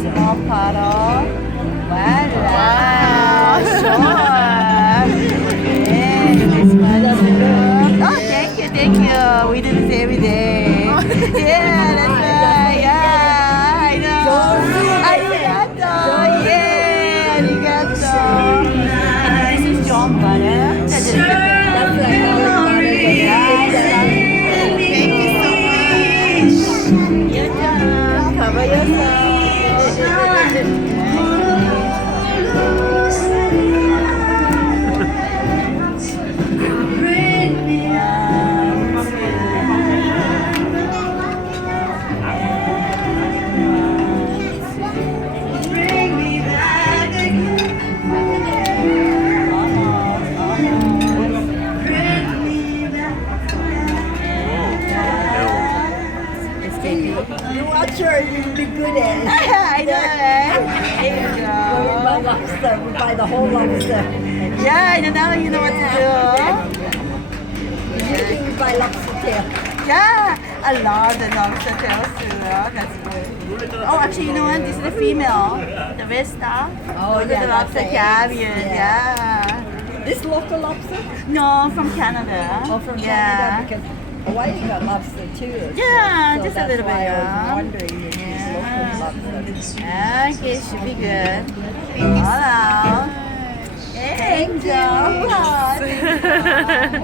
small bottle. Voila. Sure. Yeah, this one too. Oh, thank you. We do this every day. Yeah, that's right. Yeah, I know. Arigato. Yeah, arigato. And this is John butter. That's it. That's like Thank you so much. Your turn. Cover yourself. I'm not sure you'd be good at it. I know, right? There you When we buy go. lobster, we buy the whole lobster. Yeah, I know now you know what to Usually we buy lobster tail. do. Yeah, I love the lobster tails too. That's good. Oh, actually, you know what? This is the female, the Vesta. Oh, Look yeah, at the that's lobster the eggs. carriers. Yeah. Yeah. This local lobster? No, from Canada. Oh, from Yeah. Canada, because Hawaii got lobster too. Yeah, so just a that's little bit, why yeah. I was wondering if it's local lobster. Okay, should be good. Hello. Thank you. Thank you.